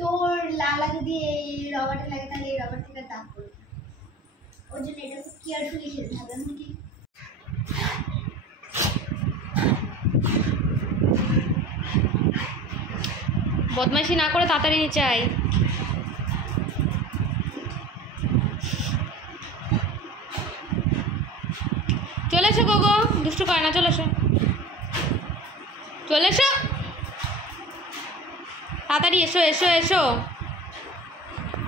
তোর লালা যদি এই রবারটা লাগে তাহলে এই রবার থেকে দাগ পড়বে, ওই জন্য এটা খুব কেয়ারফুলি খেলতে হবে। এমনকি বদমাইশি না করে তাড়াতাড়ি নিচে আয়। চলে এসো গোগো, দুষ্টু করে না, চলে এসো চলে এসো তাড়াতাড়ি এসো এসো এসো।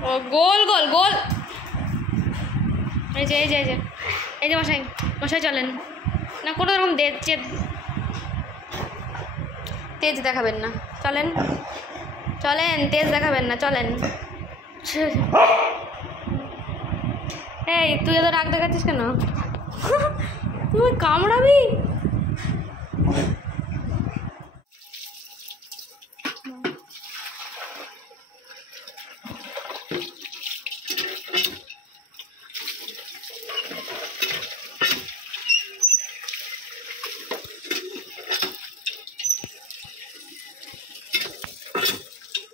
ও গোল গোল গোল, এই যে এই যে এই যে এই যে মশাই মশাই চলেন না, কোনো রকম তেজ দেখাবেন না, চলেন চলেন, তেজ দেখাবেন না, চলেন। এই তুই এত রাগ দেখাচ্ছিস কেন? তুই কামড়াবি?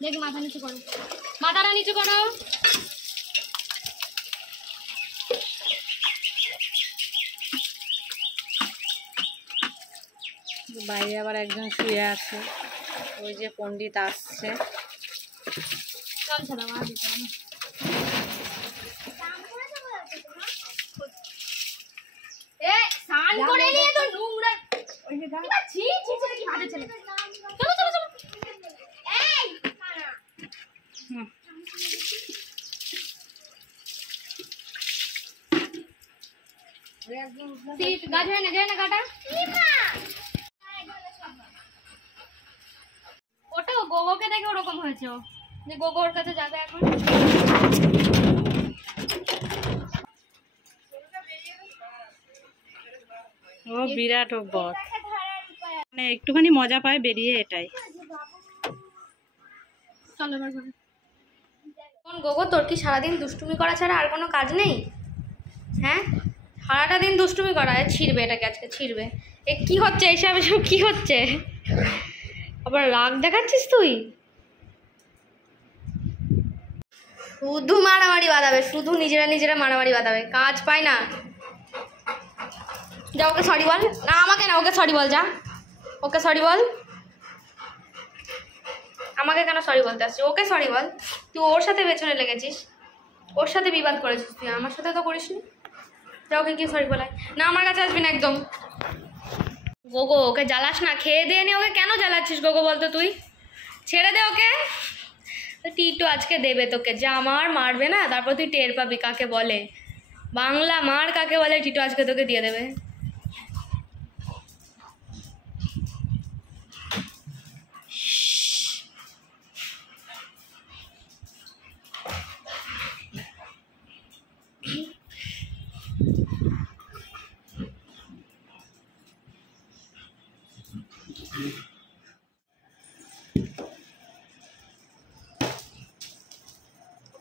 দেখ মাথা নিচু করো, মাথাটা নিচু করো। বাইরে আবার একজন শুয়ে আছে, ওই যে পণ্ডিত আসছে। স্নান করে নিয়ে তো নোংরা, চলো চলো চলো। গাছ হয় না, যায় না কাটা। ওটাও গোগোকে দেখে ওরকম হয়েছে, ও যে গোগো ওর কাছে যাবে এখন। ও বিরাট ও বদ, মানে একটুখানি মজা পায় বেরিয়ে, এটাই। চলো এবার ঘরে। গোগো তোর কি সারাদিন দুষ্টুমি করা ছাড়া আর কোনো কাজ নেই? হ্যাঁ, সারাটা দিন দুষ্টুমি করা। ছিঁড়বে এটাকে, আজকে ছিঁড়বে। এ কি হচ্ছে এইসব, এসব কি হচ্ছে? আবার রাগ দেখাচ্ছিস তুই? শুধু মারামারি বাঁধাবে, শুধু নিজেরা নিজেরা মারামারি বাঁধাবে, কাজ পায় না। যা ওকে সরি বল। না আমাকে না, ওকে সরি বল, যা ওকে সরি বল। আমাকে কেন সরি বলতে আসছিস? ওকে সরি বল। তুই ওর সাথে পেছনে লেগেছিস, ওর সাথে বিবাদ করেছিস, তুই আমার সাথে তো করিসনি। যা ওকে কি সরি বলাই। না আমার কাছে আসবি না একদম। গোগো ওকে জ্বালাস না, খেয়ে দিয়ে নি, ওকে কেন জ্বালাচ্ছিস গোগো বলতো? তুই ছেড়ে দে ওকে। টিটু আজকে দেবে তোকে, যা আমার মারবে না, তারপর তুই টের পাবি কাকে বলে বাংলা মার, কাকে বলে। টিটু আজকে তোকে দিয়ে দেবে।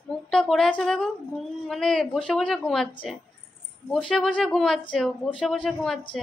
মুখটা করে আছে দেখো, ঘুম মানে বসে বসে ঘুমাচ্ছে, বসে বসে ঘুমাচ্ছে, ও বসে বসে ঘুমাচ্ছে।